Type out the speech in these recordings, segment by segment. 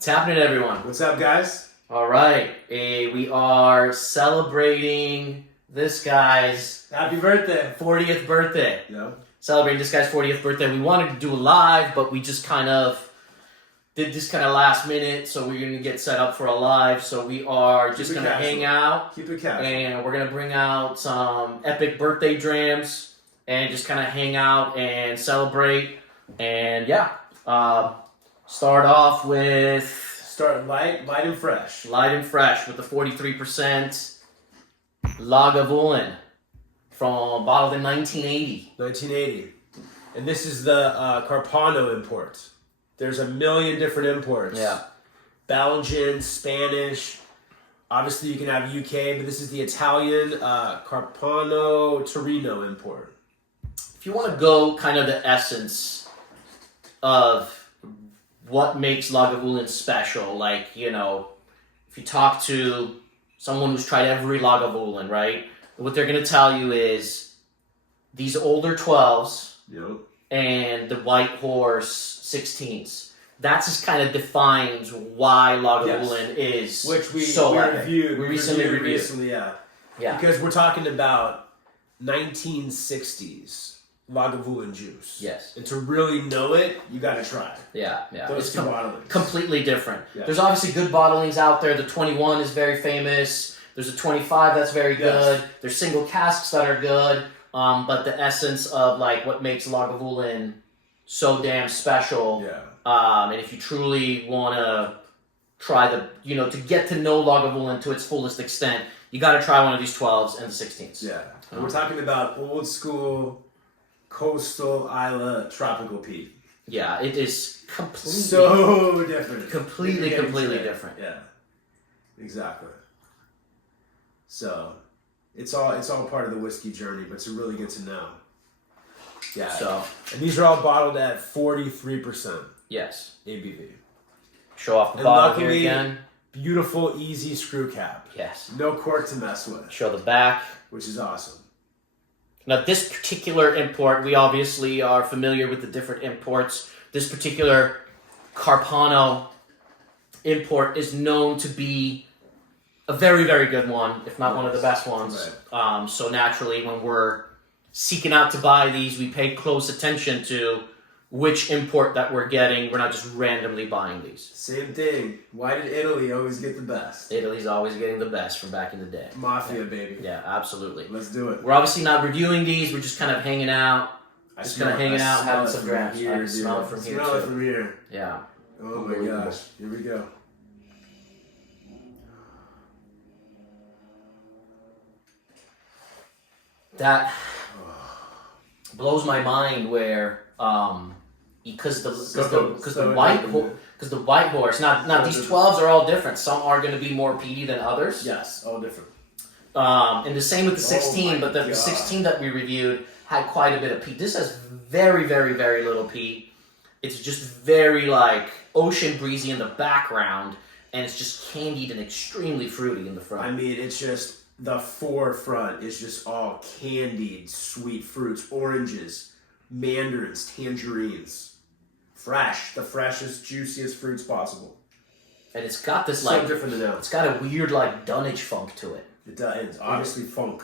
What's happening, everyone? What's up, guys? All right, we are celebrating this guy's Happy birthday. 40th birthday. Yeah. Celebrating this guy's 40th birthday. We wanted to do a live, but we just kind of did this kind of last minute, so we're going to get set up for a live. So we are just going to hang out. Keep it casual. And we're going to bring out some epic birthday drams and just kind of hang out and celebrate. And yeah, start off with... Start light and fresh. Light and fresh with the 43% Lagavulin from bottled in 1980. 1980. And this is the Carpano import. There's a million different imports. Yeah. Belgian, Spanish. Obviously, you can have UK, but this is the Italian Carpano Torino import. If you want to go kind of the essence of what makes Lagavulin special, like, you know, if you talk to someone who's tried every Lagavulin, right, what they're going to tell you is these older 12s and the White Horse 16s. That just kind of defines why Lagavulin is which we epic. Reviewed. We recently reviewed. Recently, yeah. Because we're talking about 1960s. Lagavulin juice. Yes. And to really know it, you got to try it. Yeah. Those two bottlings. Completely different. Yeah. There's obviously good bottlings out there. The 21 is very famous. There's a 25 that's very good. Yes. There's single casks that are good. But the essence of like what makes Lagavulin so damn special. Yeah. And if you truly want to try to get to know Lagavulin to its fullest extent, you got to try one of these 12s and the 16s. Yeah. And we're talking about old school coastal Isla tropical peat. Yeah, it is completely so different. Completely different. Yeah, exactly. So, it's all part of the whiskey journey, but to really get to know. Yeah. So, and these are all bottled at 43%. Yes. ABV. Show off the bottle here luckily, again. Beautiful, easy screw cap. Yes. No cork to mess with. Show the back. Which is awesome. Now, this particular import, we obviously are familiar with the different imports. This particular Carpano import is known to be a very, very good one, if not one of the best ones. Right. So naturally, when we're seeking out to buy these, we pay close attention to which import that we're getting. We're not just randomly buying these. Same thing. Why did Italy always get the best? Italy's always getting the best from back in the day. Mafia, baby. Yeah, absolutely. Let's do it. We're obviously not reviewing these. We're just kind of hanging out. Having some grams. I can smell it from here, Smell it too. from here. Yeah. Oh my gosh. Here we go. That blows my mind where because the white horse now these 12s are all different. Some are going to be more peaty than others. Yes, all different. And the same with the 16, but the 16 that we reviewed had quite a bit of peat. This has very, very, very little peat. It's just very like ocean breezy in the background, and it's just candied and extremely fruity in the front. I mean, it's just the forefront is just all candied sweet fruits, oranges, mandarins, tangerines, fresh, the freshest, juiciest fruits possible. And it's got this so different than now. It's got a weird like Dunnage funk to it. It does, obviously funk.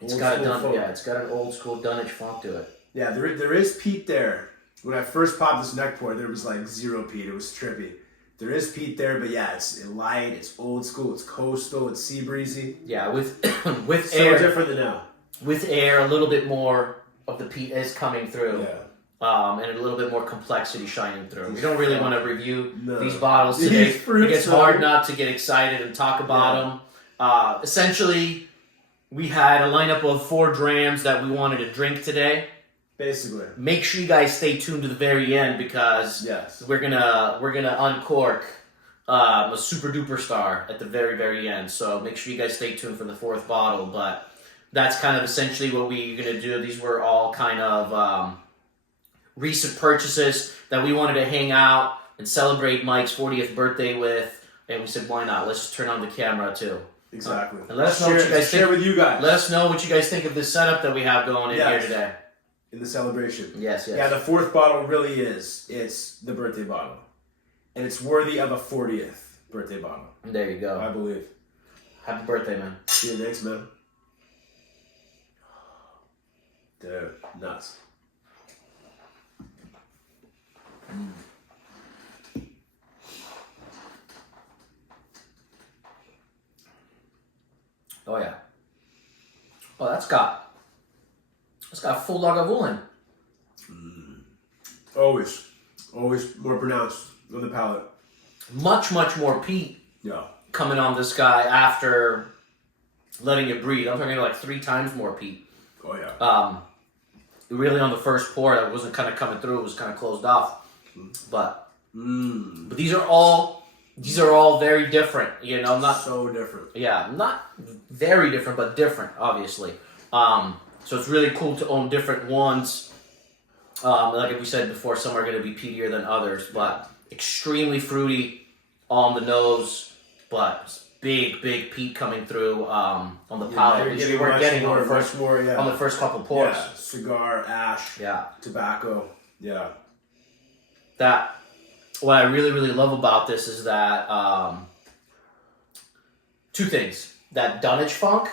It's got an old school Dunnage funk to it. Yeah, there is peat there. When I first popped this neck pour, there was like zero peat. It was trippy. There is peat there, but yeah, it's light, it's old school, it's coastal, it's sea breezy. Yeah, with with air. So different than now. With air, a little bit more of the peat is coming through. Yeah. And a little bit more complexity shining through. We don't really want to review these bottles These today. fruits, It gets hard not to get excited and talk about them. Essentially, we had a lineup of 4 drams that we wanted to drink today. Basically. Make sure you guys stay tuned to the very end because we're gonna uncork a super duper star at the very, very end. So make sure you guys stay tuned for the 4th bottle. But that's kind of essentially what we're gonna do. These were all kind of recent purchases that we wanted to hang out and celebrate Mike's 40th birthday with, and we said, why not? Let's just turn on the camera too. Exactly. And let us know what you guys think. Share with you guys. Let us know what you guys think of this setup that we have going in here today. In the celebration. Yes. Yeah, the 4th bottle really is. It's the birthday bottle. and it's worthy of a 40th birthday bottle. There you go. I believe. Happy birthday, man. See you, thanks, man. Dude, nuts. Oh yeah. Oh, that's got a full Lagavulin. Always more pronounced on the palate. Much more peat Yeah. coming on this guy after letting it breathe. I'm talking like 3 times more peat. Oh yeah. Really on the first pour, that wasn't kind of coming through. It was kind of closed off. But these are all very different. You know, not so different. Yeah, not very different, but different, obviously. So it's really cool to own different ones. Like we said before, some are going to be peatier than others, but extremely fruity on the nose, but big peat coming through on the palate, which we weren't getting on the first couple pours. Yeah, cigar, ash, tobacco, That what I really love about this is that 2 things: that Dunwich funk,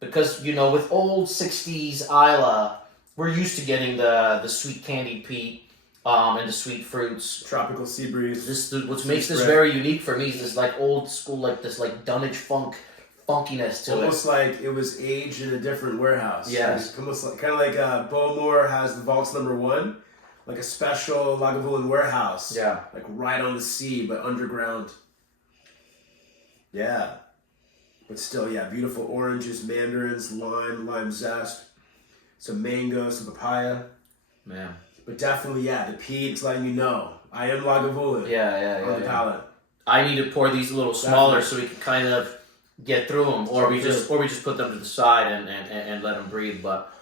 because with old '60s Isla, we're used to getting the sweet candied peat and the sweet fruits. tropical sea breeze. What makes this very unique for me is this like old school, like this like Dunwich funkiness to Almost like it was aged in a different warehouse. Yes. Almost like, kind of like Bowmore has the Vaults #1, like a special Lagavulin warehouse. Yeah. Like right on the sea, but underground. Yeah. But still, beautiful oranges, mandarins, lime zest, some mango, some papaya. Man. But definitely, the peat's letting you know. I am Lagavulin. On the palate. I need to pour these a little smaller so we can kind of get through them, or we just put them to the side and let them breathe. But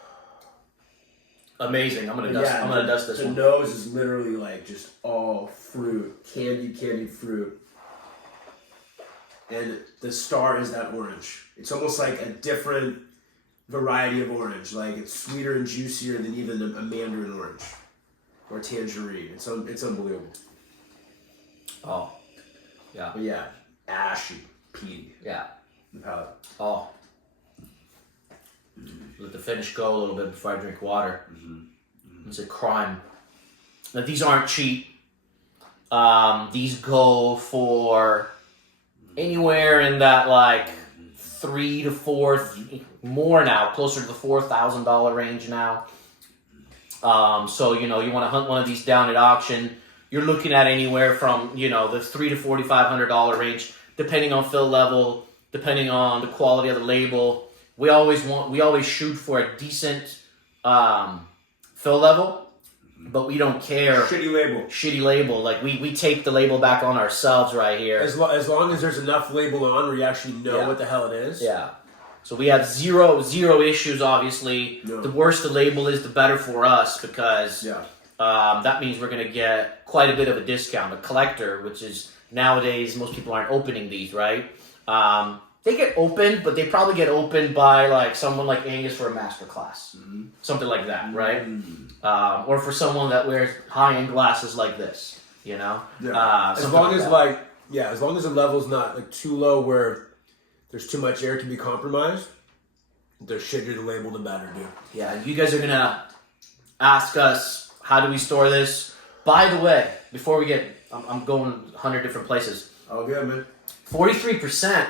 amazing. I'm gonna dust this the one. The nose is literally like just all fruit, candied fruit. And the star is that orange. It's almost like a different variety of orange. Like it's sweeter and juicier than even a mandarin orange or tangerine. It's unbelievable. Oh, yeah. But ashy, peaty. Yeah. The palate. Oh. Let the finish go a little bit before I drink water. It's a crime. Now these aren't cheap. These go for anywhere in that like 3 to 4, more now, closer to the $4,000 range now. So you want to hunt one of these down at auction. You're looking at anywhere from the $300 to $4,500 range, depending on fill level, depending on the quality of the label. We always shoot for a decent fill level. But we don't care. Shitty label. Like we tape the label back on ourselves right here. As long as there's enough label on where you actually know what the hell it is. Yeah. So we have zero issues. Obviously, the worse the label is, the better for us because that means we're gonna get quite a bit of a discount. A collector, which is nowadays most people aren't opening these, right? They get opened, but they probably get opened by like someone like Angus for a master class, something like that, right? Or for someone that wears high-end glasses like this, As long as as long as the level's not like too low where there's too much air to be compromised, the shittier the label, the better, dude. Yeah, you guys are gonna ask us how do we store this. By the way, before we get, I'm going 100 different places. Oh, good, man. 43%.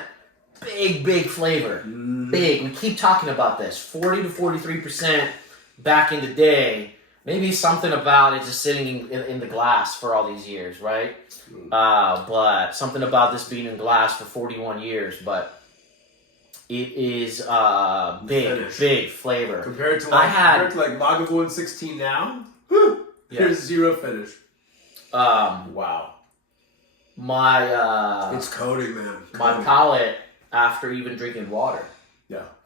Big flavor. Big. We keep talking about this. 40 to 43% back in the day. Maybe something about it just sitting in the glass for all these years, right? But something about this being in glass for 41 years. But it is big flavor. Compared to Lagavulin 16 now, there's zero finish. Wow. It's coating, man. My palate, after even drinking water,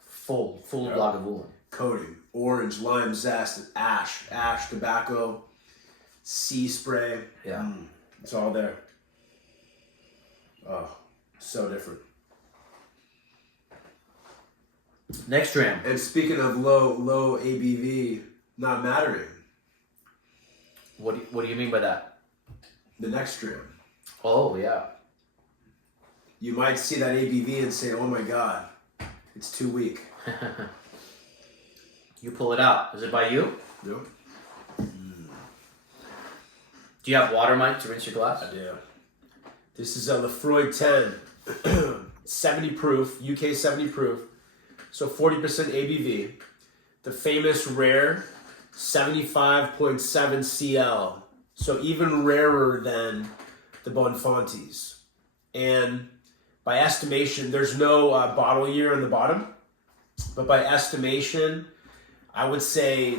full of Yeah. Lagavulin. Coating, orange, lime zest, ash, tobacco, sea spray. Yeah. It's all there. Oh, so different. Next dram. And speaking of low ABV not mattering, What do you mean by that? the next dram. Oh, yeah. You might see that ABV and say, oh my God, it's too weak. You pull it out. Is it by you? Nope. Do you have water, Mike, to rinse your glass? I do. This is a Lefroy 10. 70 proof, UK 70 proof. So 40% ABV. The famous rare 75.7 CL. So even rarer than the Bonfantes. And by estimation, there's no bottle year on the bottom. But by estimation, I would say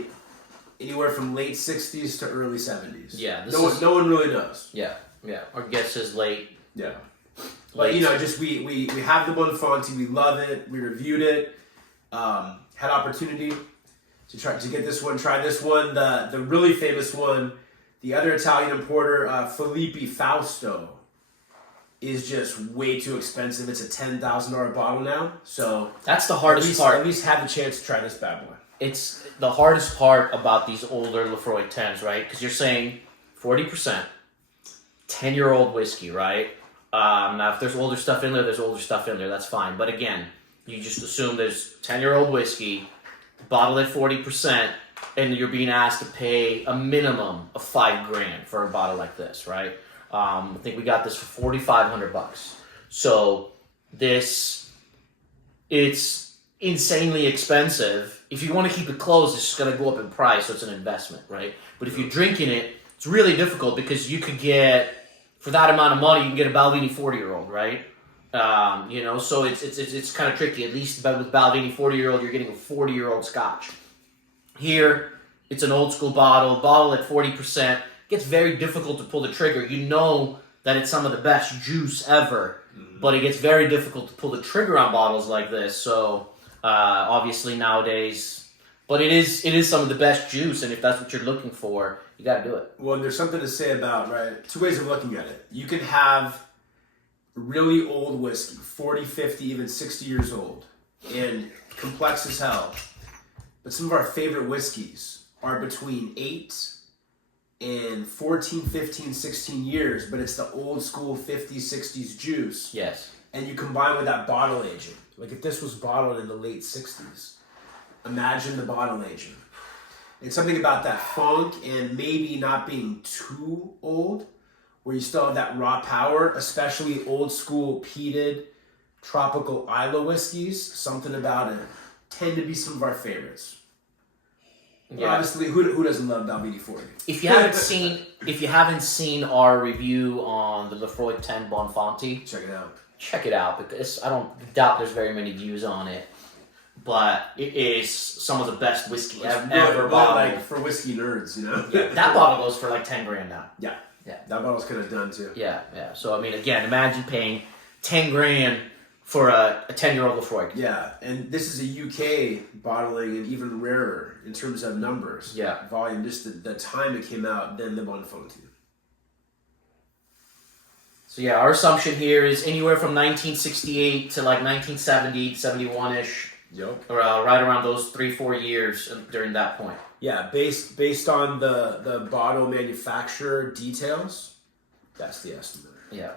anywhere from late 60s to early 70s. Yeah. No one really knows. Yeah. Our guess is late. Yeah. But, just we have the Bonfanti. We love it. We reviewed it. Had opportunity to get this one, try this one. The really famous one, the other Italian importer, Filippi Fausto, is just way too expensive. It's a $10,000 bottle now. So that's the hardest part. At least have the chance to try this bad boy. It's the hardest part about these older Lefroy 10s, right? Because you're saying 40%, 10-year-old whiskey, right? Now, if there's older stuff in there, there's older stuff in there. That's fine. But again, you just assume there's 10-year-old whiskey, bottled at 40%, and you're being asked to pay a minimum of $5,000 for a bottle like this, right? I think we got this for $4,500. So it's insanely expensive. If you want to keep it closed, it's just going to go up in price, so it's an investment, right? But if you're drinking it, it's really difficult because you could get, for that amount of money, you can get a Balvenie 40-year-old, right? So it's kind of tricky. At least with Balvenie 40-year-old, you're getting a 40-year-old Scotch. Here, it's an old school bottle at 40%. It gets very difficult to pull the trigger. You know that it's some of the best juice ever, but it gets very difficult to pull the trigger on bottles like this. So obviously nowadays, but it is some of the best juice, and if that's what you're looking for, you got to do it. Well, there's something to say about, right, two ways of looking at it. You can have really old whiskey, 40, 50, even 60 years old, and complex as hell. But some of our favorite whiskeys are between 8 and 14, 15, 16 years, but it's the old school 50s, 60s juice. Yes. And you combine with that bottle aging. Like if this was bottled in the late 60s, imagine the bottle aging. It's something about that funk and maybe not being too old, where you still have that raw power, especially old school peated tropical Isla whiskeys. Something about it tend to be some of our favorites. Yeah. Obviously, who doesn't love Balvenie 40? If you haven't seen our review on the Lefroy 10 Bonfanti, check it out because I don't doubt there's very many views on it. But it is some of the best whiskey ever bottled. Like for whiskey nerds, you know? Yeah, that bottle goes for like $10,000 now. Yeah. That bottle's kind of done too. Yeah. So, I mean, again, imagine paying $10,000 for a 10-year-old Lefroy. Yeah, and this is a UK bottling and even rarer in terms of numbers. Yeah. Volume, just the time it came out than the Bonfanti. So, yeah, our assumption here is anywhere from 1968 to like 1970, 71-ish. Yep. Or right around those 3-4 years during that point. Yeah, based on the bottle manufacturer details, that's the estimate. Yeah.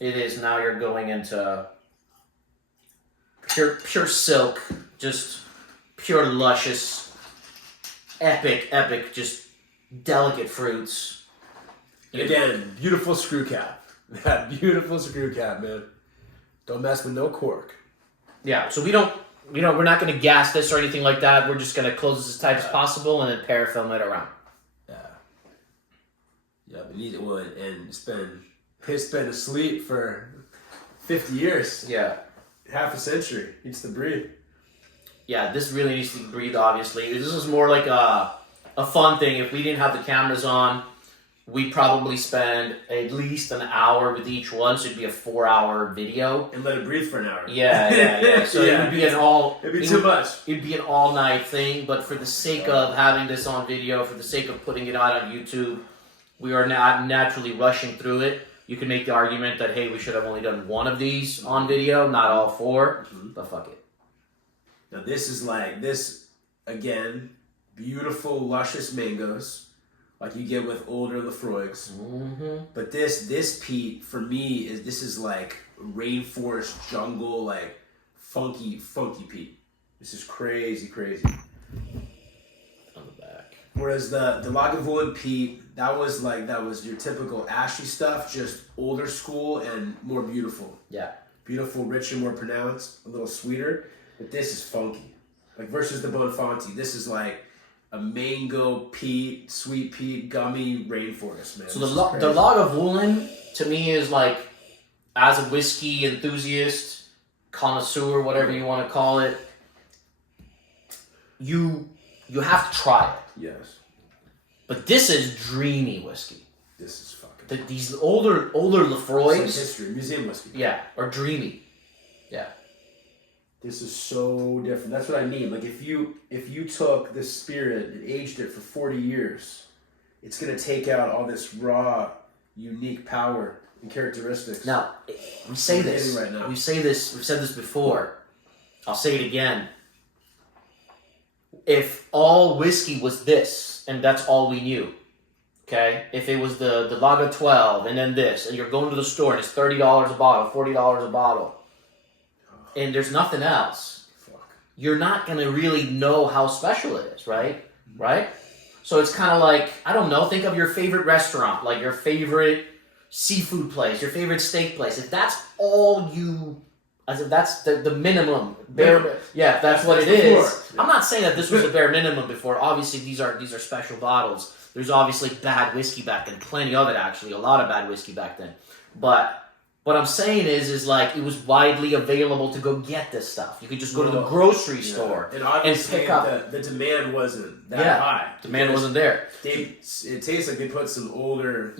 It is. Now you're going into pure silk, just pure luscious, epic, just delicate fruits. And again, beautiful screw cap. That beautiful screw cap, man. Don't mess with no cork. Yeah, so we're not going to gas this or anything like that. We're just going to close this as tight as possible and then parafilm it around. Yeah, we need it wood, and it's been asleep for 50 years. Yeah. Half a century. Needs to breathe. Yeah, this really needs to breathe, obviously. This is more like a fun thing. If we didn't have the cameras on, we'd probably spend at least an hour with each one, so it'd be a 4-hour video. And let it breathe for an hour. Yeah. So it would be too much. It'd be an all-night thing, but for the sake of having this on video, for the sake of putting it out on YouTube, we are not naturally rushing through it. You can make the argument that, hey, we should have only done one of these on video, not all 4, but fuck it. Now this is again, beautiful, luscious mangoes like you get with older Lafroigs. Mm-hmm. But this peat for me is like rainforest jungle, like funky peat. This is crazy. On the back. Whereas the Lagavulin peat, that was your typical ashy stuff, just older school and more beautiful. Yeah. Beautiful, richer, more pronounced, a little sweeter. But this is funky. Like versus the Bonfanti, this is like a mango peat, sweet peat, gummy rainforest, man. So the Lagavulin to me is like, as a whiskey enthusiast, connoisseur, whatever you want to call it, you have to try it. Yes. But this is dreamy whiskey. This is fucking. These older Lafroigs, It's like history, museum whiskey. yeah, are dreamy. Yeah. This is so different. That's what I mean. Like if you took this spirit and aged it for 40 years, it's gonna take out all this raw, unique power and characteristics. Now, we say this. Right now. We say this. We've said this before. I'll say it again. If all whiskey was this, and that's all we knew, okay? If it was the Lager 12 and then this, and you're going to the store and it's $30 a bottle, $40 a bottle, and there's nothing else, you're not going to really know how special it is, right? Right? So it's kind of like, I don't know, think of your favorite restaurant, like your favorite seafood place, your favorite steak place. If that's all you, as if that's the minimum, yeah, that's what it is. I'm not saying that this was the bare minimum before. Obviously, these are special bottles. There's obviously bad whiskey back then, plenty of it actually, a lot of bad whiskey back then. But what I'm saying is like it was widely available to go get this stuff. You could just go to the grocery store and obviously pick up. The demand wasn't that high. Demand wasn't there. It tastes like they put some older,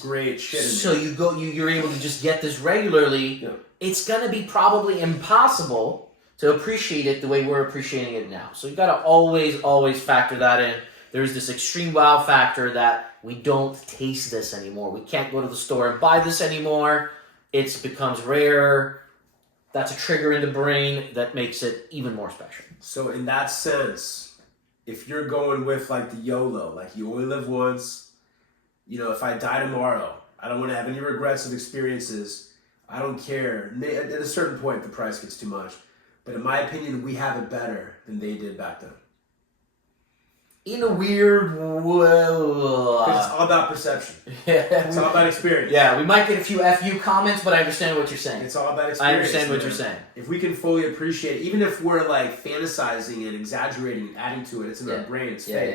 great shit in so there. So you're able to just get this regularly. Yeah. It's gonna be probably impossible to appreciate it the way we're appreciating it now. So you gotta always factor that in. There's this extreme wow factor that we don't taste this anymore. We can't go to the store and buy this anymore. It becomes rare. That's a trigger in the brain that makes it even more special. So in that sense, if you're going with like the YOLO, like you only live once, if I die tomorrow, I don't want to have any regrets of experiences. I don't care. At a certain point, the price gets too much. But in my opinion, we have it better than they did back then. In a weird way. Because it's all about perception. It's all about experience. Yeah, we might get a few FU comments, but I understand what you're saying. It's all about experience. I understand what you're saying. If we can fully appreciate it, even if we're like fantasizing and exaggerating and adding to it, it's in our brain, it's fake.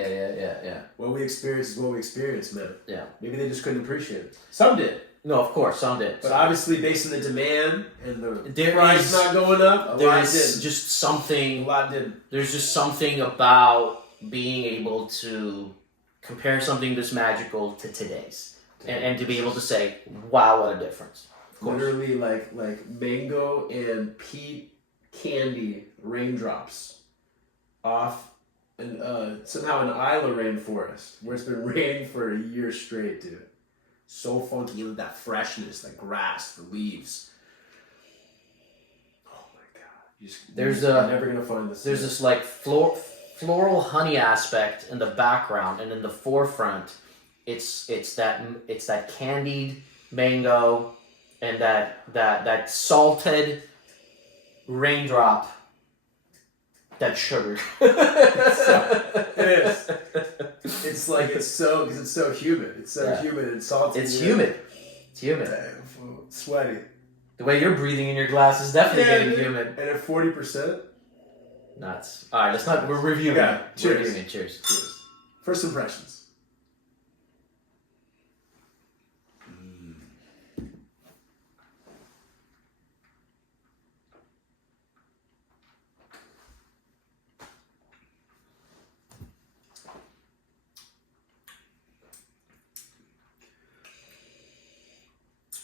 Yeah. What we experience is what we experience, man. Yeah. Maybe they just couldn't appreciate it. Some did. No, of course, some did. But obviously, based on the demand and the price not going up, a lot didn't. Just something. A lot didn't. There's just something about being able to compare something this magical to today's, and to be able to say, "Wow, what a difference!" Of course. Literally, like mango and peat candy raindrops off, and somehow an Isla rainforest where it's been raining for a year straight, dude. So funky, and that freshness, that grass, the leaves. Oh my god! You're never gonna find this. There's this like floral honey aspect in the background, and in the forefront, it's that candied mango, and that salted raindrop. That sugar. It is. It's like it's so humid. It's so humid and salty. It's humid. It's humid. Sweaty. The way you're breathing in your glass is definitely getting humid. And at 40%. Nuts. All right, let's not. We're reviewing. Yeah. Cheers. We're reviewing. Cheers. First impressions.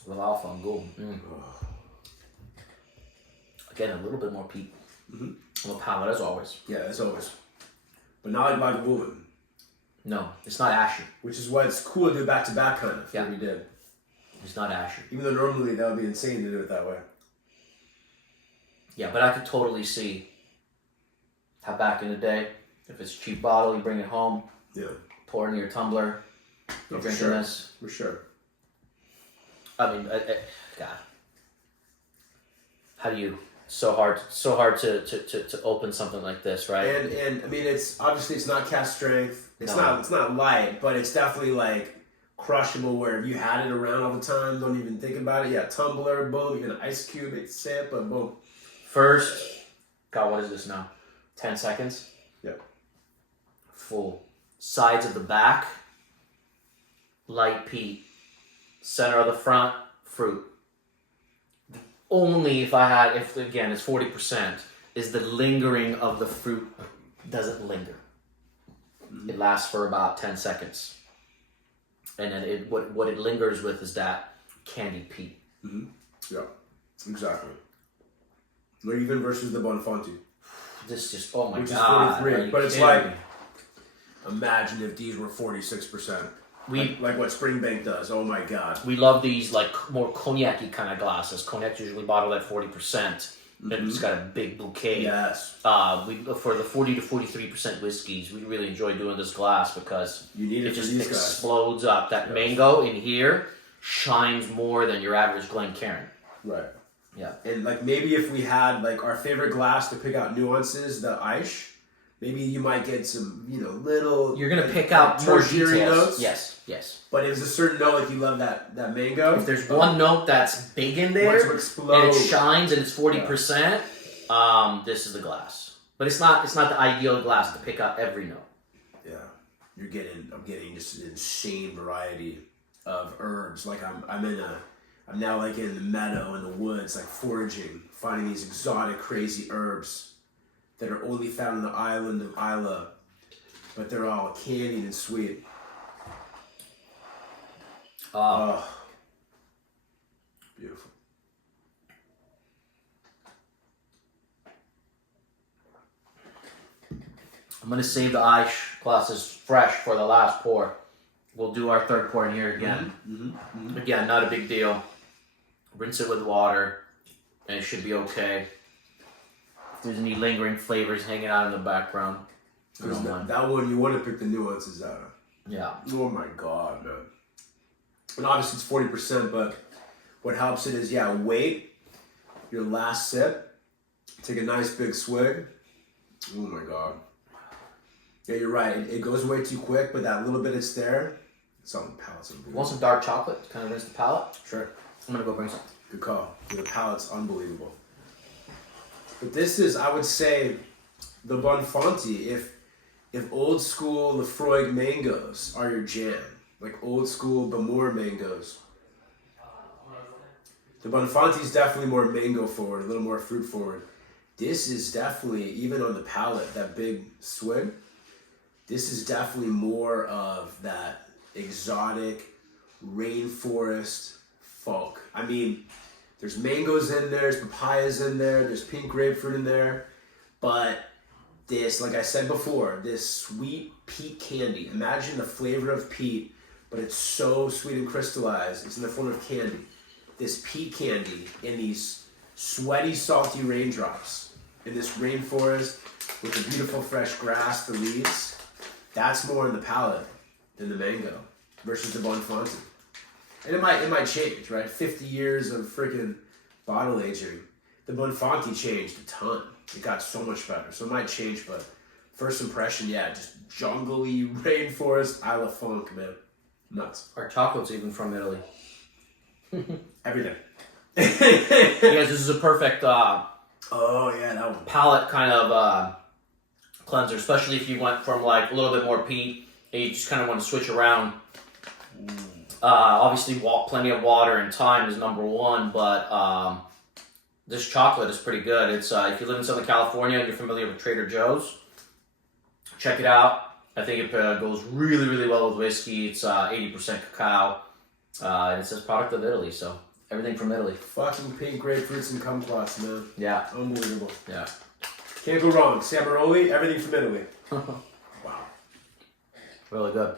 With alpha and gold. Again, a little bit more peat. On the palate, as always. Yeah, as always. But not like Lagavulin. No, it's not ashy. Which is why it's cool to do back to back kind of. Yeah, we did. It's not ashy. Even though normally that would be insane to do it that way. Yeah, but I could totally see how back in the day, if it's a cheap bottle, you bring it home, pour it in your tumbler, You're for drinking sure. this. For sure. I mean, God, how do you? So hard to open something like this, right? And I mean, it's obviously it's not cast strength. It's not light, but it's definitely like crushable. Where if you had it around all the time, don't even think about it. Yeah, tumbler, boom, even an ice cube, it's sip, but boom. First, God, what is this now? 10 seconds. Yep. Full sides of the back, light peat. Center of the front, fruit. Only if again, it's 40%, is the lingering of the fruit doesn't linger. Mm-hmm. It lasts for about 10 seconds. And then what it lingers with is that candied peat. Mm-hmm. Yeah, exactly. Or even versus the Bonfanti. This just, oh my Which God. Is 43. But it's like, imagine if these were 46%. Like what Springbank does. Oh my God. We love these like more cognac-y kind of glasses. Cognac's usually bottled at 40%. Mm-hmm. And it's got a big bouquet. Yes. For the 40 to 43% whiskeys, we really enjoy doing this glass because it just explodes up. That mango in here shines more than your average Glencairn. Right. Yeah. And like maybe if we had like our favorite glass to pick out nuances, the Aish, maybe you might get some, little... You're going to pick out more details. Notes. Yes. But if there's a certain note, like you love that mango. If there's one note that's big in there, and it shines and it's 40%, this is the glass. But it's not the ideal glass to pick out every note. Yeah. I'm getting just an insane variety of herbs. Like I'm now like in the meadow, in the woods, like foraging, finding these exotic, crazy herbs that are only found on the island of Isla, but they're all candied and sweet. Beautiful. I'm going to save the Aish glasses fresh for the last pour. We'll do our third pour in here again. Mm-hmm. Again, not a big deal. Rinse it with water, and it should be okay. If there's any lingering flavors hanging out in the background, that one, you want to pick the nuances out of. Yeah. Oh my God, man. And obviously it's 40%, but what helps it is, wait your last sip, take a nice big swig. Oh my God. Yeah, you're right. It goes way too quick, but that little bit it's there, it's on the palate. You want some dark chocolate to kind of rinse the palate? Sure. I'm going to go bring some. Good call. The palate's unbelievable. But this is, I would say, the Bonfanti. If old school Lefroy mangoes are your jam, like old school Bamor mangoes, the Bonfanti is definitely more mango forward, a little more fruit forward. This is definitely, even on the palate, that big swig, this is definitely more of that exotic rainforest folk. I mean, there's mangoes in there, there's papayas in there, there's pink grapefruit in there, but this, like I said before, this sweet peat candy. Imagine the flavor of peat, but it's so sweet and crystallized. It's in the form of candy. This peat candy in these sweaty, salty raindrops in this rainforest with the beautiful fresh grass, the leaves. That's more in the palate than the mango versus the Bonfanti. And it might change, right? 50 years of freaking bottle aging. The Bonfanti changed a ton. It got so much better. So it might change, but first impression, just jungly rainforest, Isla Funk, man. Nuts. Our chocolate's even from Italy. Everything. Yes, this is a perfect that one. palate kind of cleanser, especially if you went from like a little bit more peat and you just kind of want to switch around. Obviously, plenty of water and time is number one, but this chocolate is pretty good. It's if you live in Southern California and you're familiar with Trader Joe's, check it out. I think it goes really, really well with whiskey. It's 80% cacao, and it says product of Italy, so everything from Italy. Fucking pink grapefruits and kumquats, man. Yeah. Unbelievable. Yeah. Can't go wrong. Samaroli, everything from Italy. Wow. Really good.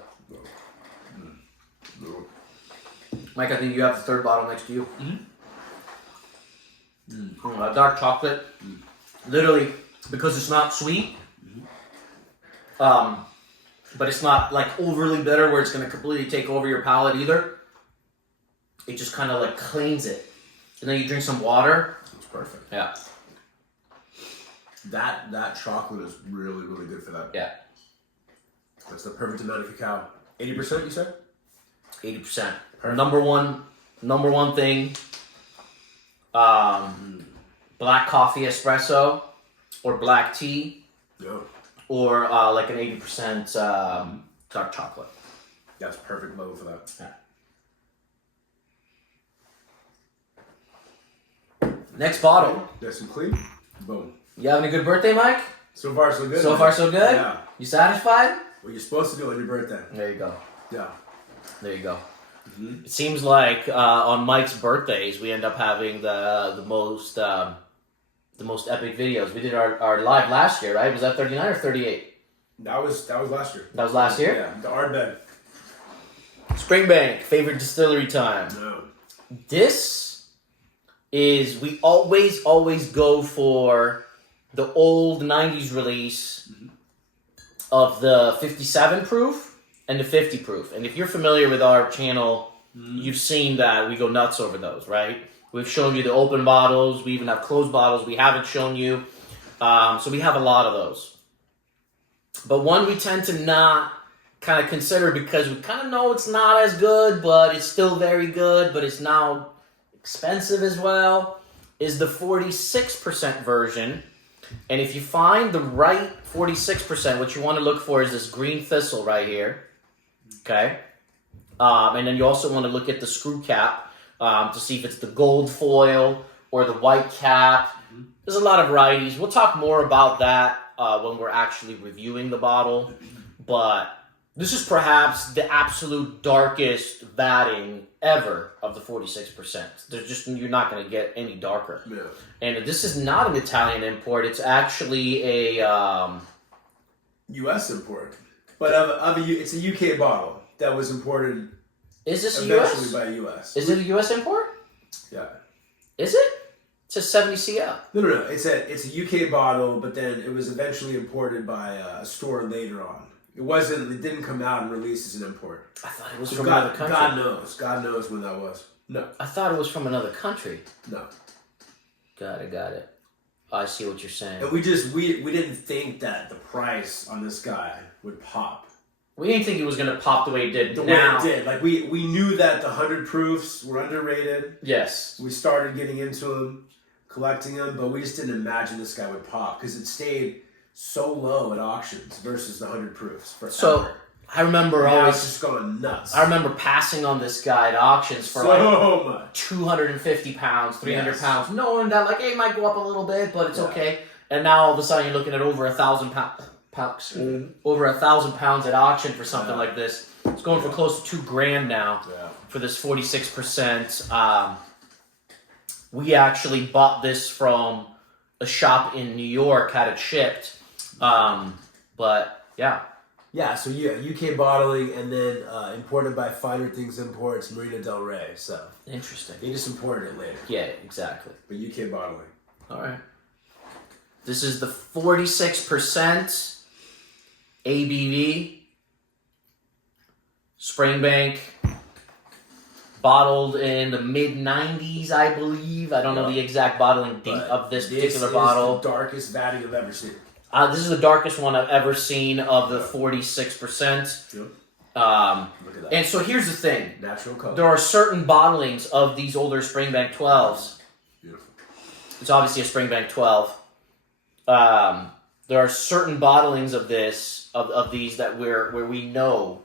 Mike, I think you have the third bottle next to you. Dark chocolate. Literally, because it's not sweet, but it's not like overly bitter where it's going to completely take over your palate either. It just kind of like cleans it. And then you drink some water. It's perfect. Yeah. That chocolate is really, really good for that. Yeah. That's the perfect amount of cacao. 80%, you said? 80%. Number one thing, black coffee espresso or black tea. Yeah. Or like an 80% dark chocolate. That's perfect level for that. Yeah. Next bottle. Nice and clean. Boom. You having a good birthday, Mike? So far, so good. So far, so good? Yeah. You satisfied? What you're supposed to do on your birthday. There you go. Yeah. There you go. Mm-hmm. It seems like on Mike's birthdays, we end up having the most epic videos. We did our live last year, right? Was that 39 or 38? That was last year. That was last year? Yeah. The Ardbeg. Springbank, favorite distillery time. No. This is, we always go for the old 90s release of the 57 proof and the 50 proof. And if you're familiar with our channel, you've seen that we go nuts over those, right? We've shown you the open bottles. We even have closed bottles we haven't shown you. So we have a lot of those. But one we tend to not kind of consider because we kind of know it's not as good, but it's still very good, but it's now expensive as well, is the 46% version. And if you find the right 46%, what you want to look for is this green thistle right here. Okay? And then you also want to look at the screw cap to see if it's the gold foil or the white cap. There's a lot of varieties. We'll talk more about that when we're actually reviewing the bottle. But this is perhaps the absolute darkest vatting ever of the 46%. There's just, you're not going to get any darker. Yeah. And this is not an Italian import. It's actually a U.S. import, but it's a UK bottle that was imported. Is this a eventually U.S.? by U.S. Is it a U.S. import? Yeah. Is it? It says 70 CL. No. It's a UK bottle, but then it was eventually imported by a store later on. It didn't come out and release as an import. I thought it was from another country. God knows when that was. No. I thought it was from another country. No. Got it. I see what you're saying. And we didn't think that the price on this guy would pop. We didn't think it was going to pop the way it did. The way it did. Like, we knew that the 100 proofs were underrated. Yes. We started getting into them, collecting them, but we just didn't imagine this guy would pop because it stayed so low at auctions versus the 100 proofs forever. So, I remember now it's just going nuts. I remember passing on this guy at auctions for much. 250 pounds, 300 pounds, knowing that, like, hey, it might go up a little bit, but it's okay. And now all of a sudden you're looking at over 1,000 pounds. Over 1,000 pounds at auction for something like this. It's going for close to $2,000 now for this 46%. We actually bought this from a shop in New York, had it shipped. But yeah. Yeah, so UK bottling and then imported by Finer Things Imports, Marina Del Rey. So interesting. They just imported it later. Yeah, exactly. But UK bottling. All right. This is the 46%. ABV, Springbank, bottled in the mid-90s, I believe. I don't know the exact bottling date of this particular bottle. This is the darkest vatting I've ever seen. This is the darkest one I've ever seen of the 46%. Yep. Look at that. And so here's the thing. Natural color. There are certain bottlings of these older Springbank 12s. Beautiful. It's obviously a Springbank 12. There are certain bottlings of these that where we know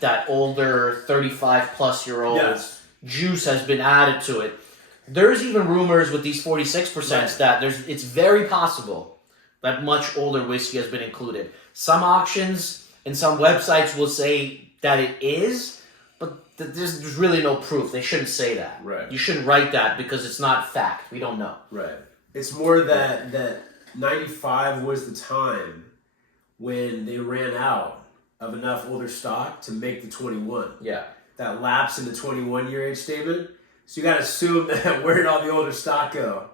that older 35-plus-year-old juice has been added to it. There's even rumors with these 46% that it's very possible that much older whiskey has been included. Some auctions and some websites will say that it is, but there's really no proof. They shouldn't say that. Right. You shouldn't write that because it's not fact. We don't know. Right. It's more that 95 was the time when they ran out of enough older stock to make the 21. Yeah. That lapse in the 21-year age statement. So you got to assume that where did all the older stock go?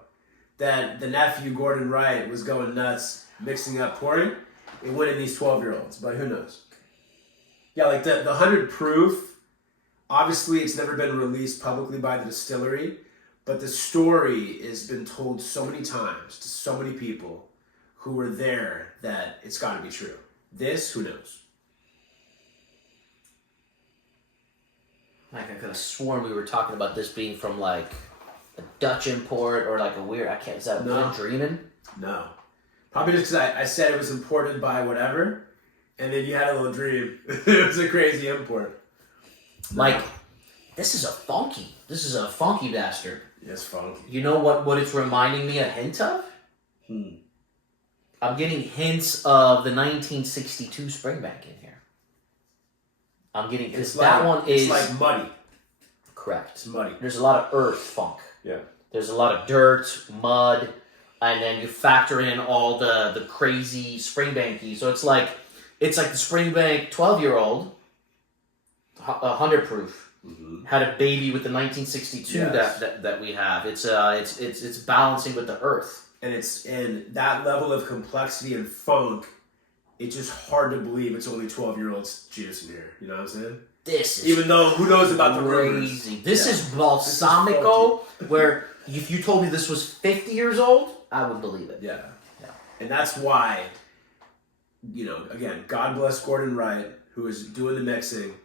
That the nephew, Gordon Wright, was going nuts, mixing up, pouring. it went in these 12-year-olds, but who knows? Yeah, like the 100 proof, obviously it's never been released publicly by the distillery, but the story has been told so many times to so many people who were there that it's got to be true. This, who knows? Like, I could have sworn we were talking about this being from, like, a Dutch import or, like, a weird... is that No. I'm dreaming? No. Probably just because I said it was imported by whatever, and then you had a little dream. It was a crazy import. Like, this is a funky bastard. Yes, funky. You know what it's reminding me a hint of? I'm getting hints of the 1962 Springbank in here. I'm getting... Because that one is... It's like muddy. Correct. It's muddy. There's a lot of earth funk. Yeah. There's a lot of dirt, mud, and then you factor in all the crazy Springbanky. So it's like the Springbank 12-year-old, 100 proof, had a baby with the 1962 Yes. that we have. It's balancing with the earth. And that level of complexity and funk, it's just hard to believe it's only 12-year-olds juice in here. You know what I'm saying? This is Even though, who knows about the rumors? crazy. This is balsamico, where if you told me this was 50 years old, I would believe it. Yeah. And that's why, again, God bless Gordon Wright, who is doing the mixing.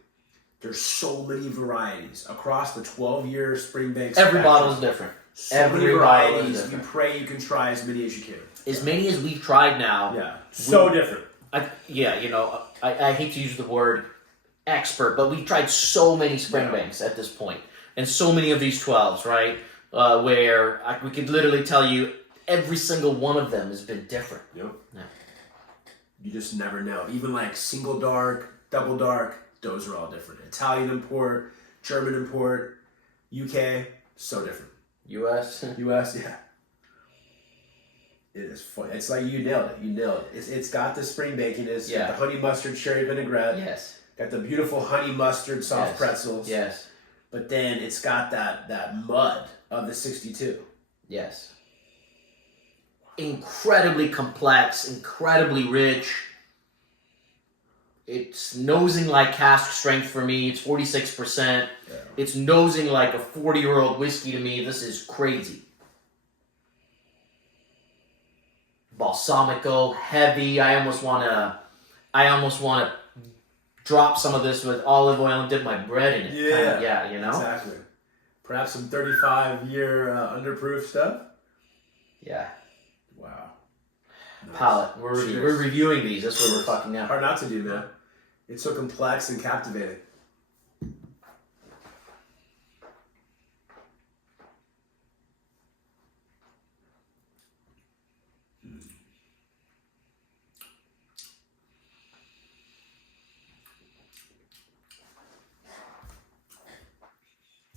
There's so many varieties across the 12-year Springbank spectrum. Every bottle is different. So many varieties. You pray you can try as many as you can. As many as we've tried now. Yeah. So different. I hate to use the word expert, but we've tried so many Springbanks at this point, and so many of these 12s, right? Where we could literally tell you every single one of them has been different. Yep. Yeah. You just never know. Even like single dark, double dark, those are all different. Italian import, German import, UK, so different. U.S. US, yeah. It is fun. It's like you nailed it. It's got the spring bakiness, got the honey mustard cherry vinaigrette. Yes. Got the beautiful honey mustard soft pretzels. Yes. But then it's got that mud of the 62. Yes. Incredibly complex, incredibly rich. It's nosing like cask strength for me. It's 46%. Yeah. It's nosing like a 40-year-old whiskey to me. This is crazy. Balsamico, heavy. I almost wanna drop some of this with olive oil and dip my bread in it. Yeah. You know? Exactly. Perhaps some 35-year underproof stuff? Yeah. Wow. Nice. Palate. We're reviewing these. That's what we're fucking up. Hard not to do, man. It's so complex and captivating.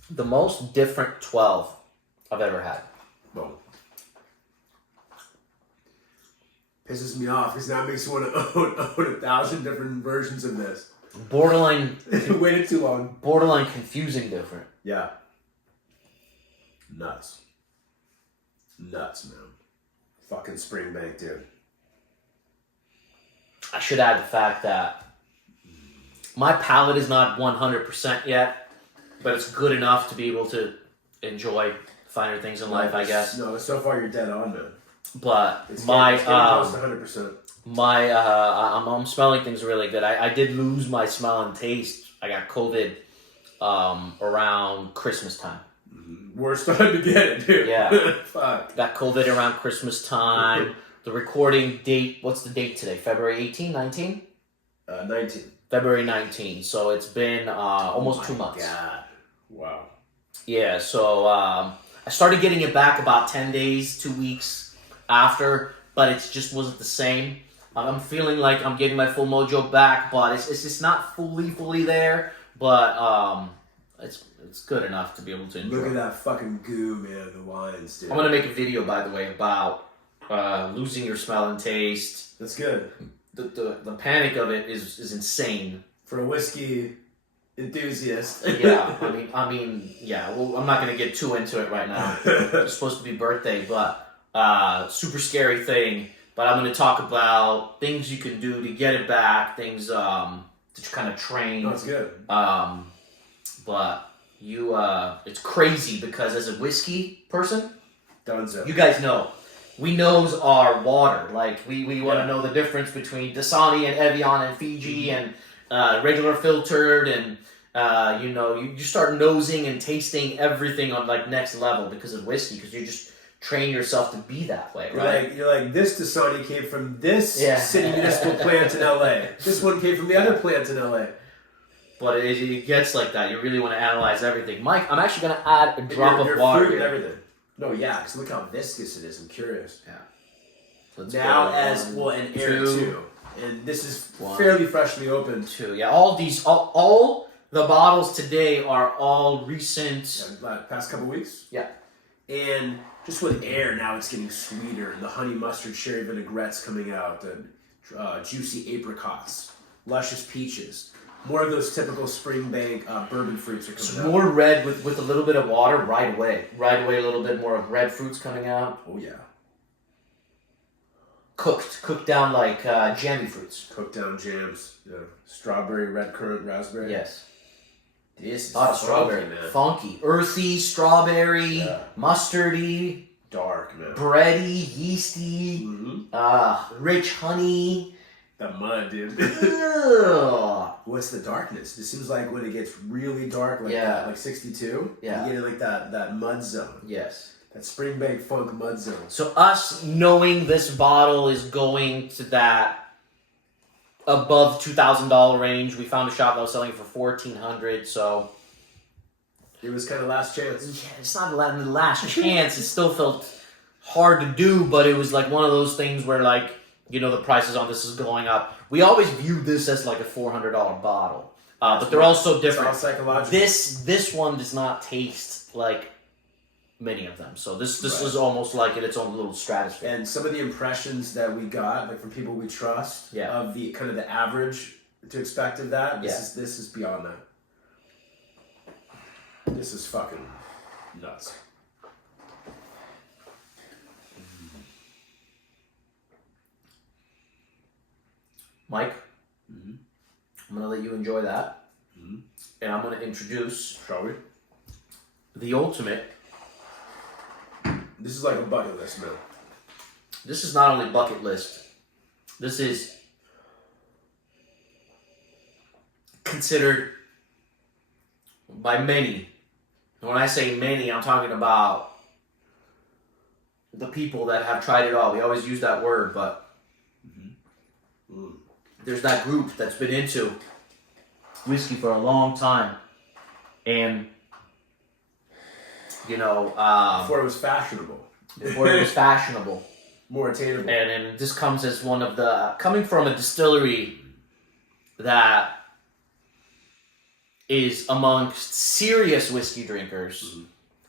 The most different 12 I've ever had. Boom. Pisses me off because now it makes you want to own 1,000 different versions of this. Borderline. Waited too long. Borderline confusing different. Yeah. Nuts, man. Fucking Springbank, dude. I should add the fact that my palate is not 100% yet, but it's good enough to be able to enjoy finer things in life, I guess. No, so far you're dead on, man. But It's my getting close to 100%. I'm smelling things really good. I did lose my smell and taste. I got COVID around Christmas time. Worst time to get it, dude. Yeah. Fuck. Got COVID around Christmas time. The recording date, what's the date today? February 18, 19? 19. February 19. So it's been almost 2 months. God. Wow. Yeah, so I started getting it back about 10 days, 2 weeks after, but it just wasn't the same. I'm feeling like I'm getting my full mojo back, but it's just not fully there, but it's good enough to be able to enjoy. Look at that fucking goo, man, the wines, dude. I'm going to make a video, by the way, about losing your smell and taste. That's good. The panic of it is insane. For a whiskey enthusiast. Yeah, I mean, yeah. Well, I'm not gonna get too into it right now. It's supposed to be birthday, but super scary thing but I'm going to talk about things you can do to get it back, things to kind of train. That's good. But it's crazy because as a whiskey person, Dunzo. you guys know, we knows our water. Like we want to know the difference between Dasani and Evian and Fiji and regular filtered and you start nosing and tasting everything on like next level because of whiskey, because you just train yourself to be that way, right? You're like this Dasani came from this city municipal plant in LA. This one came from the other plant in LA. But it gets like that. You really want to analyze everything. Mike, I'm actually going to add a drop of water food here. and everything. No, yeah, because look how viscous it is. I'm curious. Yeah. Let's now and air too. And this is fairly freshly opened. 2. Yeah, all the bottles today are all recent. Past couple weeks? Yeah. And just with air, now it's getting sweeter. The honey mustard cherry vinaigrette's coming out. The juicy apricots. Luscious peaches. More of those typical Springbank bourbon fruits are coming out. More red with a little bit of water right away. Right away, a little bit more of red fruits coming out. Oh, yeah. Cooked down like jammy fruits. Cooked down jams. Yeah. Strawberry, red currant, raspberry. Yes. This is A lot of strawberry, man. Funky. Earthy, strawberry, mustardy. Dark, man. Bready, yeasty, rich honey. The mud, dude. What's the darkness? It seems like when it gets really dark, like that, like 62, you get in like that mud zone. Yes. That Springbank funk mud zone. So us knowing this bottle is going to that above $2,000 range, we found a shop that was selling it for $1,400. So it was kind of last chance. Yeah, it's not the last chance. It still felt hard to do, but it was like one of those things where like, the prices on this is going up. We always viewed this as like a $400 bottle, but they're also different. It's all psychological. This one does not taste like many of them. So this is almost like its own little stratosphere. And some of the impressions that we got, like from people we trust, of the kind of the average to expect of that, this is beyond that. This is fucking nuts. Mike, I'm going to let you enjoy that. And I'm going to introduce, shall we? The ultimate. This is like a bucket list, man. This is not only bucket list. This is considered by many. And when I say many, I'm talking about the people that have tried it all. We always use that word, but there's that group that's been into whiskey for a long time. And, before it was fashionable. More attainable. And this comes as coming from a distillery that is amongst serious whiskey drinkers,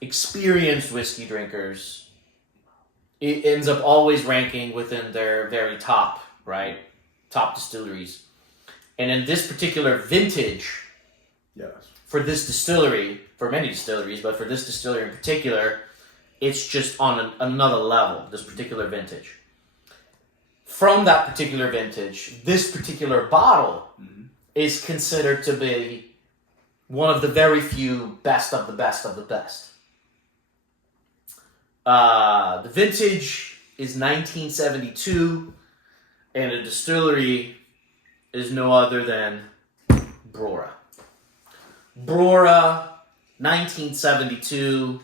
experienced whiskey drinkers. It ends up always ranking within their very top, right? Top distilleries. And in this particular vintage, for this distillery, for many distilleries, but for this distillery in particular, it's just on another level, this particular vintage. From that particular vintage, this particular bottle is considered to be one of the very few best of the best of the best. The vintage is 1972, and the distillery is no other than Brora. Brora, 1972,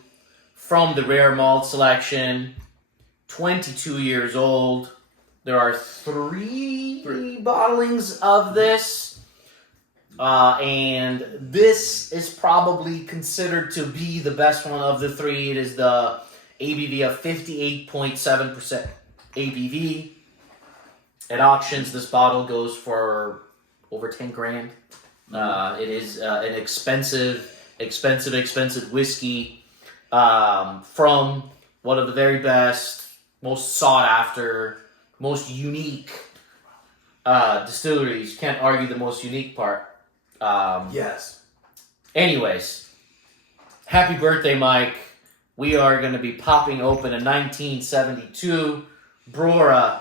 from the rare malt selection, 22 years old. There are three bottlings of this, and this is probably considered to be the best one of the three. It is the ABV of 58.7% ABV. At auctions, this bottle goes for over 10 grand. It is an expensive whiskey from one of the very best, most sought after, most unique distilleries. You can't argue the most unique part. Yes. Anyways, happy birthday, Mike. We are going to be popping open a 1972 Brora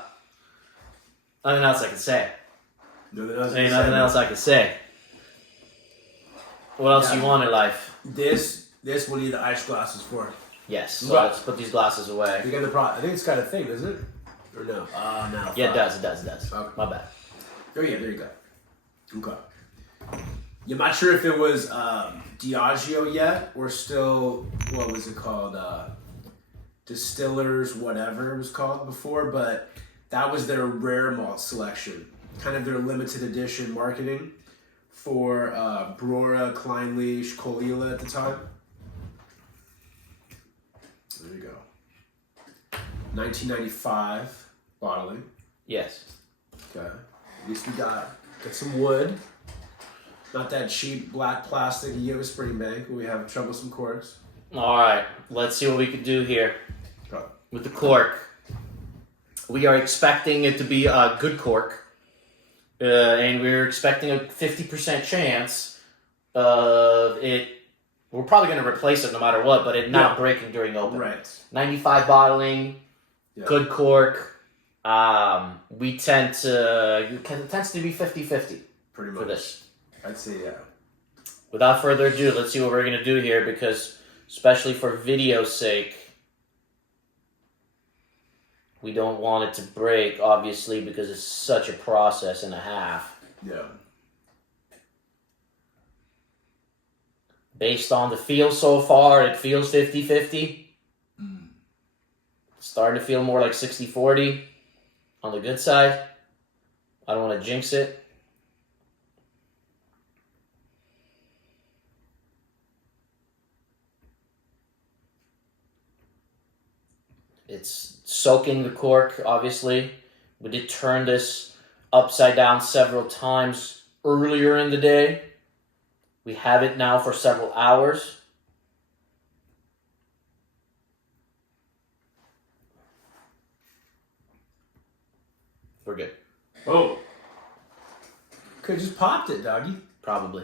Nothing else I can say. Nothing else. Ain't nothing else I can say. What else you want in life? This we'll need the ice glasses for. Yes. So let's put these glasses away. You got the I think it's got a thing, doesn't it? Or no? No. Yeah, it does. It does. Okay. My bad. Oh yeah, there you go. Okay. I'm not sure if it was Diageo yet, or still, what was it called? Distillers, whatever it was called before, but that was their rare malt selection. Kind of their limited edition marketing for Brora, Kleinlich, Kolila at the time. There you go. 1995 bottling. Yes. Okay. At least we got some wood. Not that cheap black plastic you give a Springbank. We have troublesome corks. All right. Let's see what we can do here Okay. with the cork. We are expecting it to be a good cork. And we're expecting a 50% chance of it. We're probably going to replace it no matter what, but it not breaking during open. Right. 95 bottling, good cork. We tend to, it tends to be 50-50 Pretty much. for this. I'd say, yeah. Without further ado, let's see what we're going to do here, because especially for video's sake, we don't want it to break, obviously, because it's such a process and a half. Yeah. Based on the feel so far, it feels 50-50. Starting to feel more like 60-40 on the good side. I don't want to jinx it. It's soaking the cork, obviously. We did turn this upside down several times earlier in the day. We have it now for several hours. We're good. Oh. Could just popped it, doggy. Probably.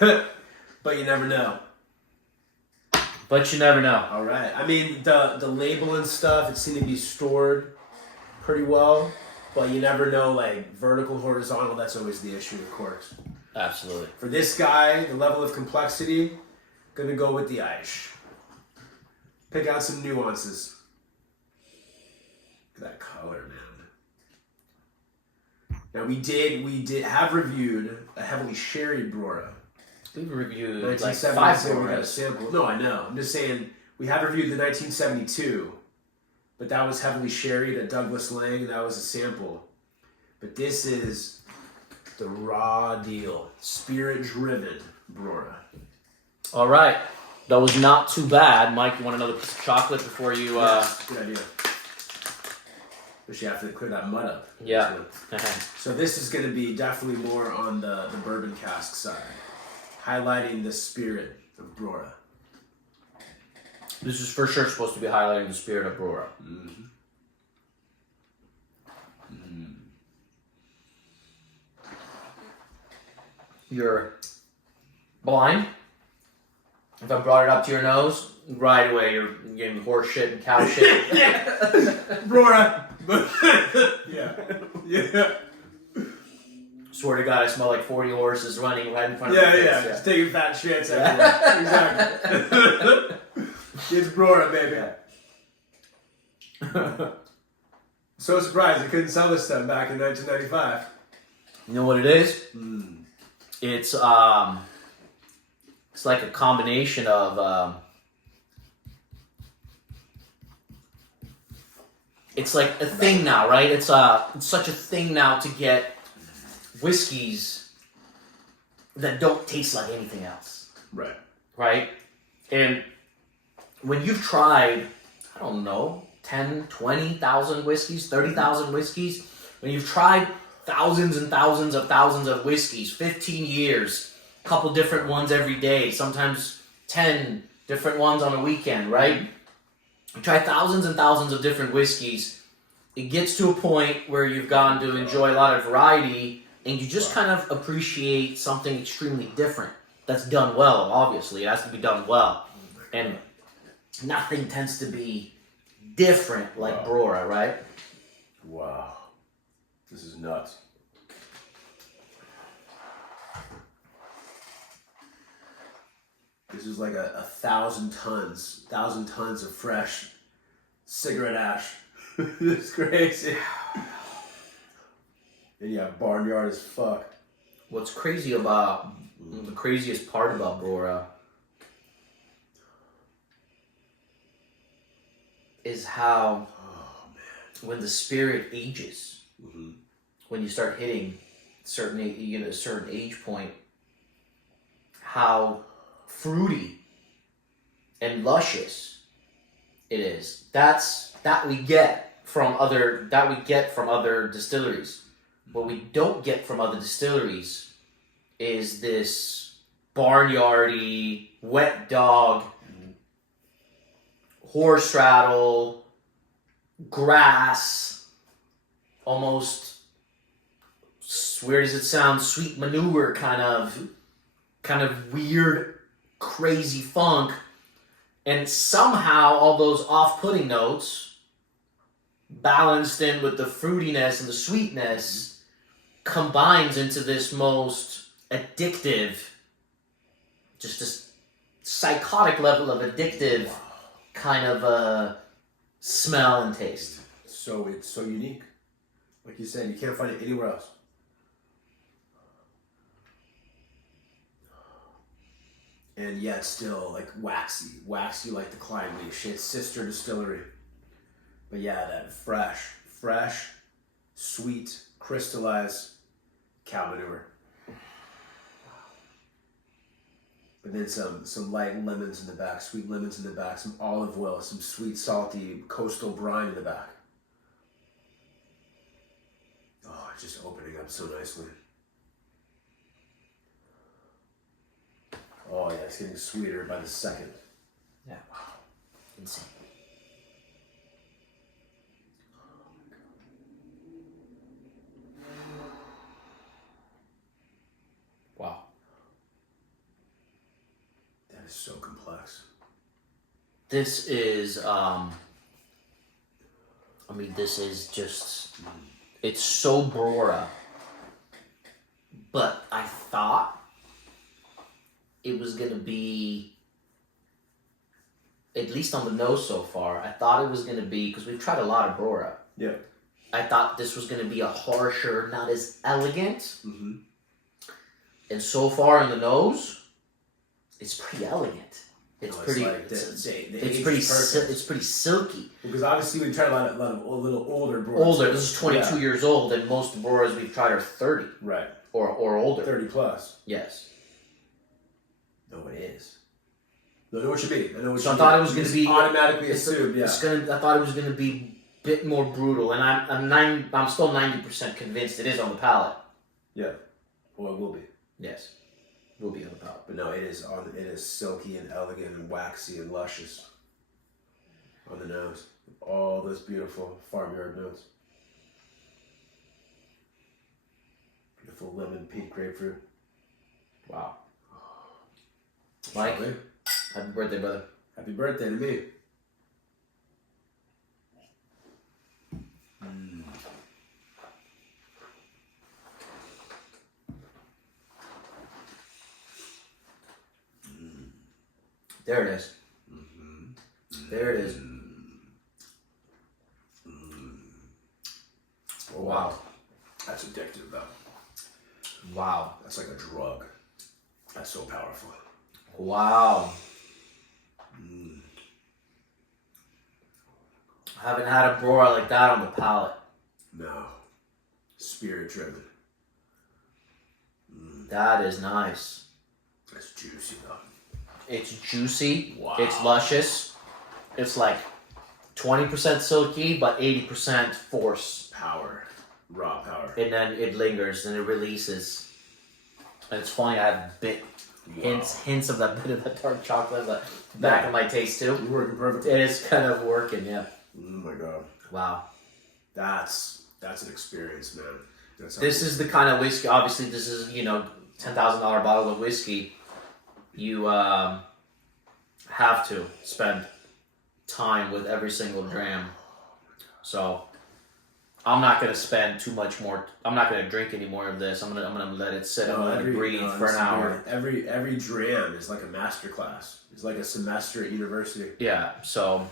But you never know. But you never know. All right. I mean, the label and stuff, it seemed to be stored pretty well. But you never know, like, vertical, horizontal, that's always the issue with corks. Absolutely. For this guy, the level of complexity, gonna go with the ice. Pick out some nuances. Look at that color, man. Now we did have reviewed a heavily sherried Brora. We've reviewed like 5 1972, we got a Broras. sample. No, I know. I'm just saying we have reviewed the 1972, but that was heavily sherried at Douglas Lang, and that was a sample. But this is the raw deal, spirit-driven Brora. All right. That was not too bad. Mike, you want another piece of chocolate before you... Yes, good idea. But you have to clear that mud up. Yeah. So this is going to be definitely more on the bourbon cask side, highlighting the spirit of Brora. This is for sure supposed to be highlighting the spirit of Brora. Mm-hmm. Mm-hmm. You're blind. If I brought it up to your nose, right away you're getting horse shit and cow shit. Brora! Yeah. Yeah. Swear to God, I smell like 40 horses running right in front of Yeah, my face. yeah. Just taking fat shits everywhere. Exactly. It's Brora, baby. So surprised they couldn't sell this stuff back in 1995. You know what it is? It's like a combination of it's like a thing now, right? It's such a thing now to get whiskeys that don't taste like anything else. Right. Right? And when you've tried, I don't know, 10, 20,000 whiskeys, 30,000 whiskeys, when you've tried thousands and thousands of whiskeys, 15 years, a couple different ones every day, sometimes 10 different ones on a weekend, right? You try thousands and thousands of different whiskeys, it gets to a point where you've gotten to enjoy a lot of variety, and you just kind of appreciate something extremely different that's done well, obviously. It has to be done well. And nothing tends to be different like Brora, right? Wow. This is nuts. This is like a thousand tons of fresh cigarette ash. It's crazy. And yeah, barnyard as fuck. What's crazy about the craziest part about Brora is how when the spirit ages, when you start hitting certain age point, how fruity and luscious it is. That we get from other distilleries. What we don't get from other distilleries is this barnyardy, wet dog, horse rattle, grass, almost, weird as it sounds, sweet manure kind of weird, crazy funk. And somehow all those off-putting notes balanced in with the fruitiness and the sweetness combines into this most addictive, just this psychotic level of addictive kind of smell and taste. So it's so unique. Like you said, you can't find it anywhere else. And yet still like waxy like the Klein Leaf, its sister distillery. But yeah, that fresh, sweet, crystallized cow manure. And then some light lemons in the back, sweet lemons in the back, some olive oil, some sweet, salty coastal brine in the back. Oh, it's just opening up so nicely. Oh yeah, it's getting sweeter by the second. Yeah. Wow. Insane. Wow. That is so complex. This is, this is just, it's so Brora. But I thought it was going to be, at least on the nose so far, I thought it was going to be, because we've tried a lot of Brora. Yeah. I thought this was going to be a harsher, not as elegant. Mm-hmm. And so far in the nose, it's pretty elegant. It's pretty. Like it's pretty silky. Because obviously we've tried a little older Broras. Older. This is 22 years old, and most Broras we've tried are 30. Right. Or older. 30 plus. Yes. No, it is. I know what you mean. I thought it was going to be automatically assumed. Yeah. I thought it was going to be a bit more brutal, and I'm still 90% convinced it is on the palate. Yeah. Well, it will be. Yes. Will be on the palate. But no, it is silky and elegant and waxy and luscious on the nose. All those beautiful farmyard notes. Beautiful lemon, pink grapefruit. Wow. Mike, happy birthday, brother. Happy birthday to me. There it is. There it is. Oh, wow. That's addictive, though. Wow. That's like a drug. That's so powerful. Wow. I haven't had a Brora like that on the palate. No. Spirit driven. That is nice. It's juicy, though. It's juicy. Wow. It's luscious. It's like 20% silky, but 80% force. Power. Raw power. And then it lingers and it releases. And it's funny, I have hints of that bit of that dark chocolate at the back of my taste too. You're working perfectly. It is kind of working, yeah. Oh my god. Wow. That's an experience, man. This is the kind of whiskey, obviously this is, $10,000 bottle of whiskey. You have to spend time with every single dram. So I'm not gonna spend too much more. I'm not gonna drink any more of this. I'm gonna let it sit. I'm gonna let it breathe for an hour. Every dram is like a master class. It's like a semester at university. Yeah. So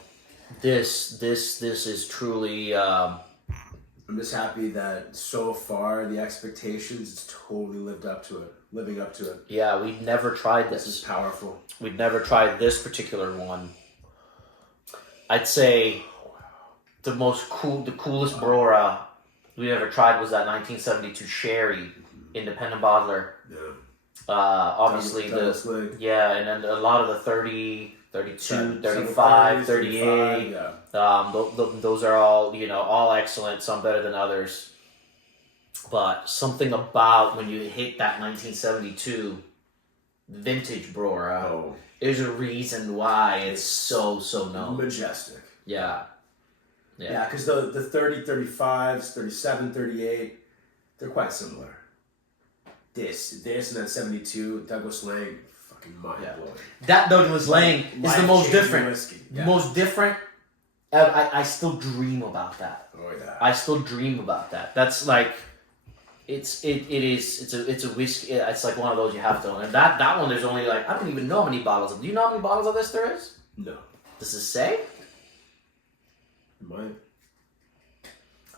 this is truly. I'm just happy that so far the expectations it's totally living up to it. Yeah, we've never tried this. This is powerful. We've never tried this particular one. I'd say the coolest Brora we ever tried was that 1972 Sherry Independent Bottler. Yeah. Obviously Douglas Lake. yeah, and then a lot of the 30, 32, 35, 35, 38. Yeah. Those are all, all excellent, some better than others. But something about when you hit that 1972 vintage Brora, there's a reason why it's so known. Majestic. Yeah. Yeah, because the 30, 35s, 37, 38, they're quite similar. This and that 72, Douglas Lang, fucking mind-blowing. That Douglas Lang is the most different. Whiskey. Yeah. Most different. I still dream about that. Oh yeah. I still dream about that. That's like, it's a whiskey. It's like one of those you have to own. And that one, there's only like, I don't even know how many bottles. Do you know how many bottles of this there is? No. Does it say? Mine.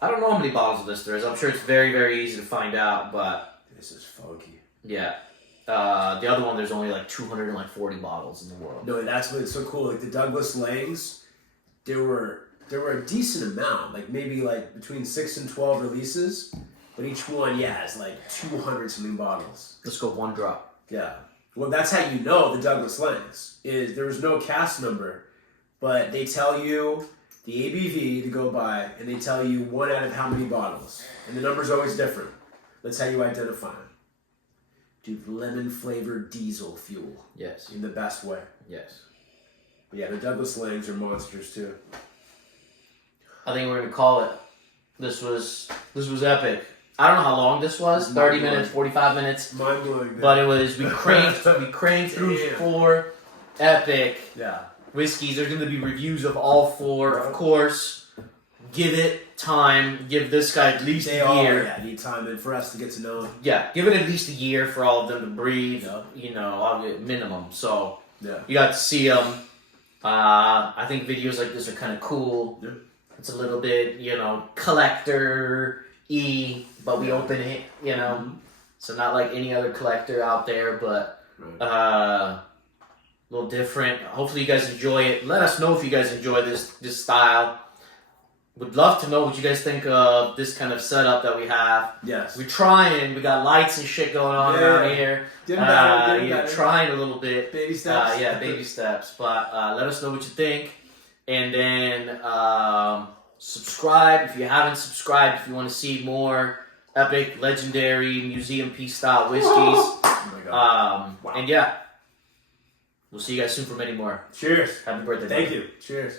I don't know how many bottles of this there is. I'm sure it's very, very easy to find out, but This is funky. yeah. The other one, there's only like 240 bottles in the world. No, that's what's so cool. Like the Douglas Langs, there were a decent amount, like maybe like between 6 and 12 releases, but each one, has like 200 something bottles. Let's go one drop. Yeah. Well, that's how you know the Douglas Langs is there was no cast number, but they tell you the ABV to go by, and they tell you one out of how many bottles, and the number's always different. That's how you identify them. Dude, lemon flavored diesel fuel. Yes. In the best way. Yes. But yeah, the Douglas Langs are monsters too. I think we're gonna call it. This was epic. I don't know how long this was. 30 minutes, 45 minutes. Mind blowing. But it was we cranked through 4 epic whiskeys. There's gonna be reviews of all 4, of course. Give it time. Give this guy at least a year. Need time and for us to get to know him. Yeah, give it at least a year for all of them to breathe. Minimum. So you got to see them. I think videos like this are kind of cool. Yeah. It's a little bit, collector-y, but we open it, So not like any other collector out there, but a little different. Hopefully you guys enjoy it. Let us know if you guys enjoy this style. Would love to know what you guys think of this kind of setup that we have. Yes. We're trying. We got lights and shit going on around here. Getting better. Trying a little bit. Baby steps. Baby steps. But let us know what you think. And then subscribe if you haven't subscribed. If you want to see more epic, legendary, museum piece style whiskeys. Oh my God. And yeah, we'll see you guys soon for many more. Cheers. Happy birthday. Thank buddy. you. Cheers.